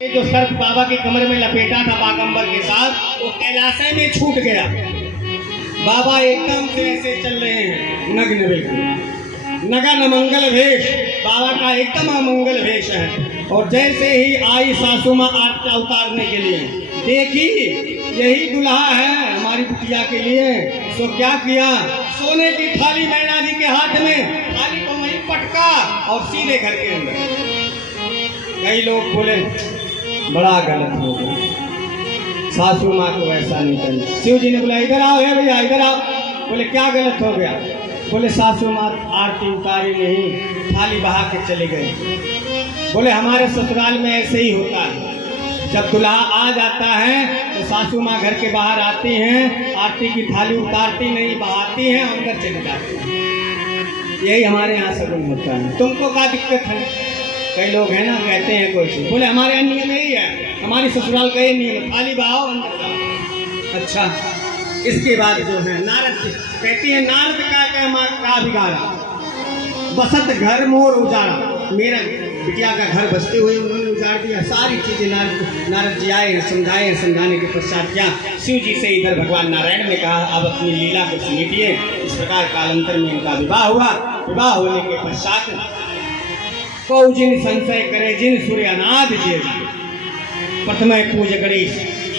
जो सर्प बाबा की कमर में लपेटा था बागंबर के साथ, वो कैलाशय में छूट गया। बाबा एकदम से ऐसे चल रहे हैं, नग्न बिल्कुल, नगन अमंगल वेश, बाबा का एकदम अमंगल वेश है। और जैसे ही आई सासू माँ आरती उतारने के लिए, देखी यही दुल्हा है हमारी बिटिया के लिए, तो क्या किया, सोने की थाली मैना जी के हाथ में, थाली को वहीं पटका और सीधे घर के अंदर। कई लोग बोले बड़ा गलत हो गया, सासू माँ को ऐसा नहीं करना। शिव जी ने बोला इधर आओ है भैया, इधर आओ। बोले क्या गलत हो गया? बोले सासू माँ आरती उतारी नहीं, थाली बहा के चले गए। बोले हमारे ससुराल में ऐसे ही होता है, जब दुल्हा आ जाता है तो सासू माँ घर के बाहर आती हैं, आरती की थाली उतारती नहीं, बहाती हैं, अंदर चले जाती हैं। यही हमारे यहाँ सगुन होता है। तुमको क्या दिक्कत है? कई लोग हैं ना कहते हैं कोई से, बोले हमारे यहाँ नियम यही है, हमारी ससुराल का ये नियम, थाली बहाओ अंदर जाओ। अच्छा, इसके बाद जो है नारद जी कहती है, नारद का बिगाड़ा, बसत घर मोर उजाड़ा। मेरा बिटिया का घर बसते हुए उन्होंने उजाड़ दिया। सारी चीजें नारद जी आए, समझाए, समझाने के पश्चात क्या, शिव जी से इधर भगवान नारायण ने कहा अब अपनी लीला को समेटिए। इस प्रकार कालांतर में इनका विवाह हुआ। विवाह होने के पश्चात कौ जिन संशय करे जिन सूर्य अनाद जे, प्रथम पूज गणेश,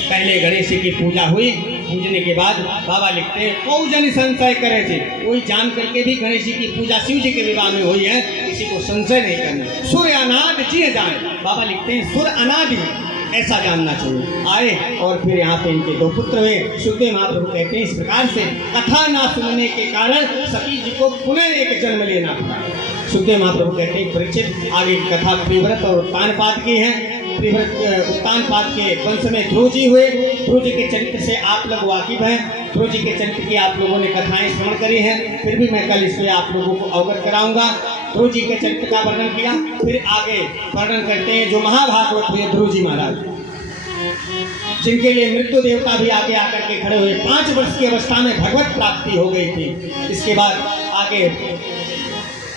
पहले गणेश की पूजा हुई। पूजने के बाद बाबा लिखते हैं कौ जन संशय करे थे, कोई जान करके भी गणेश जी की पूजा शिव जी के विवाह में हुई है, किसी को संशय नहीं करना। सूर्य अनाद जी जाने, बाबा लिखते हैं सूर्य अनाद है, ऐसा जानना चाहिए। आए और फिर यहाँ पे इनके दो पुत्र हुए। सुखदेव महाप्रभु कहते हैं इस प्रकार से कथा ना सुनने के कारण सती जी को पुनः एक जन्म लेना पड़ा। सुखदेव महाप्रभु कहते हैं परीक्षित, आगे कथा प्रिव्रत और उत्तानपाद की है। प्रिव्रत उत्तानपाद के वंश में ध्रुव जी हुए। ध्रुव जी के चरित्र से आप लोग वाकिफ हैं, ध्रुव जी के चरित्र की आप लोगों ने कथाएं श्रवण करी हैं, फिर भी मैं कल इसमें आप लोगों को अवगत कराऊंगा। ध्रुव जी के चरित्र का वर्णन किया, फिर आगे वर्णन करते हैं जो महाभागवत हुए ध्रुव जी महाराज, जिनके लिए मृत्यु देवता भी आगे आकर के खड़े हुए। 5 वर्ष की अवस्था में भगवत प्राप्ति हो गई थी। इसके बाद आगे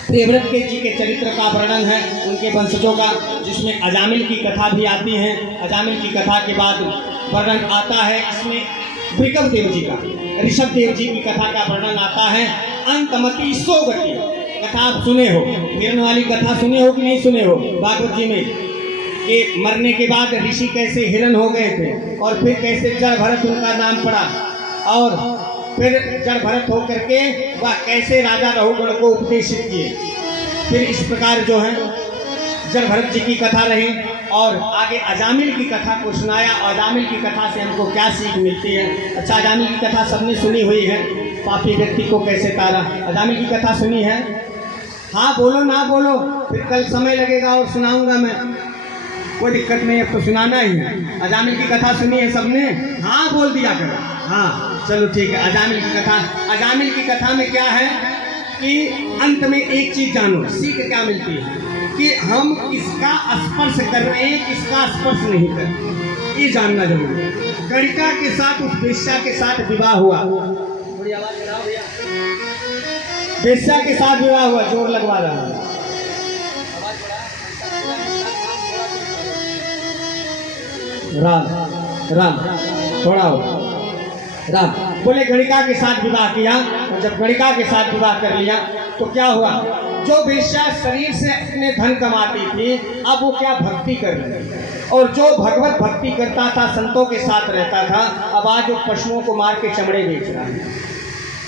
प्रियव्रत के जी के चरित्र का वर्णन है, उनके वंशजों का, जिसमें अजामिल की कथा भी आती है। अजामिल की कथा के बाद वर्णन आता है इसमें वृषभ देव जी का, ऋषभ देव जी की कथा का वर्णन आता है। अंतमति सोगति कथा आप सुने हो, हिरण वाली कथा सुने हो कि नहीं सुने हो भागवत जी में, कि मरने के बाद ऋषि कैसे हिरण हो गए थे और फिर कैसे जड़ भरत उनका नाम पड़ा, और फिर जड़ भरत होकर के वह कैसे राजा रघुगण को उपदेशित किए। फिर इस प्रकार जो है जड़ भरत जी की कथा रही, और आगे अजामिल की कथा को सुनाया। अजामिल की कथा से हमको क्या सीख मिलती है? अच्छा, अजामिल की कथा सबने सुनी हुई है, पापी व्यक्ति को कैसे तारा। अजामिल की कथा सुनी है? हाँ बोलो ना बोलो, फिर कल समय लगेगा और सुनाऊंगा मैं, कोई दिक्कत नहीं, अब तो सुनाना ही है। अजामिल की कथा सुनी है सबने? हाँ बोल दिया करो। हाँ चलो ठीक है। अजामिल की कथा, अजामिल की कथा में क्या है कि अंत में एक चीज जानो, सीख क्या मिलती है कि हम किसका स्पर्श कर रहे हैं, किसका स्पर्श नहीं कर रहे, ये जानना जरूरी है। गणिका के साथ उस वेश्या के साथ विवाह हुआ, थोड़ी आवाज बढ़ाओ भैया, वेश्या के साथ विवाह हुआ, जोर लगवा रहा है, राम राम थोड़ा हो राम। बोले गणिका के साथ विवाह किया, और जब गणिका के साथ विवाह कर लिया तो क्या हुआ, जो वेश्या शरीर से अपने धन कमाती थी, अब वो क्या भक्ति कर रही, और जो भगवत भक्ति करता था, संतों के साथ रहता था, अब आज वो पशुओं को मार के चमड़े बेच रहा है।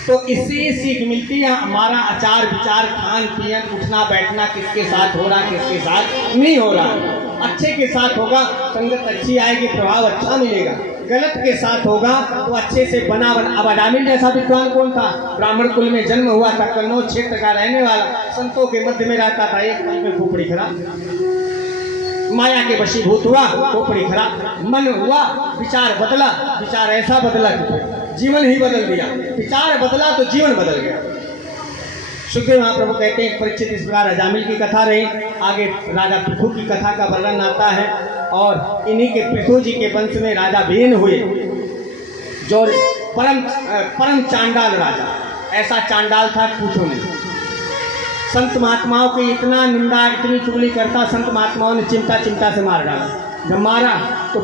तो इससे सीख मिलती है हमारा आचार विचार, खान पीन, उठना बैठना किसके साथ हो रहा, किसके साथ नहीं हो रहा। अच्छे के साथ होगा, संगत अच्छी आएगी, प्रभाव अच्छा मिलेगा। गलत के साथ होगा तो अच्छे से बना। अब अजामिल जैसा विद्वान कौन था? ब्राह्मण कुल में जन्म हुआ था, कन्नौज क्षेत्र का रहने वाला, संतों के मध्य में रहता था। एक पल में खोपड़ी खराब, माया के वशीभूत हुआ, खोपड़ी खराब, मन हुआ, विचार बदला, विचार ऐसा बदला कि जीवन ही बदल दिया। विचार बदला तो जीवन बदल गया। सुखदेव महाप्रभु कहते हैं परीक्षित इस प्रकार अजामिल की कथा रही। आगे राजा पृथु की कथा का वर्णन आता है, और इन्हीं के पृथु जी के वंश में राजा भेन हुए, जो परम चांडाल राजा। ऐसा चांडाल था पूछो नहीं। संत महात्माओं की इतना निंदा, इतनी चुगली करता, संत महात्माओं ने चिमटा चिमटा से मार डाला। जब मारा तो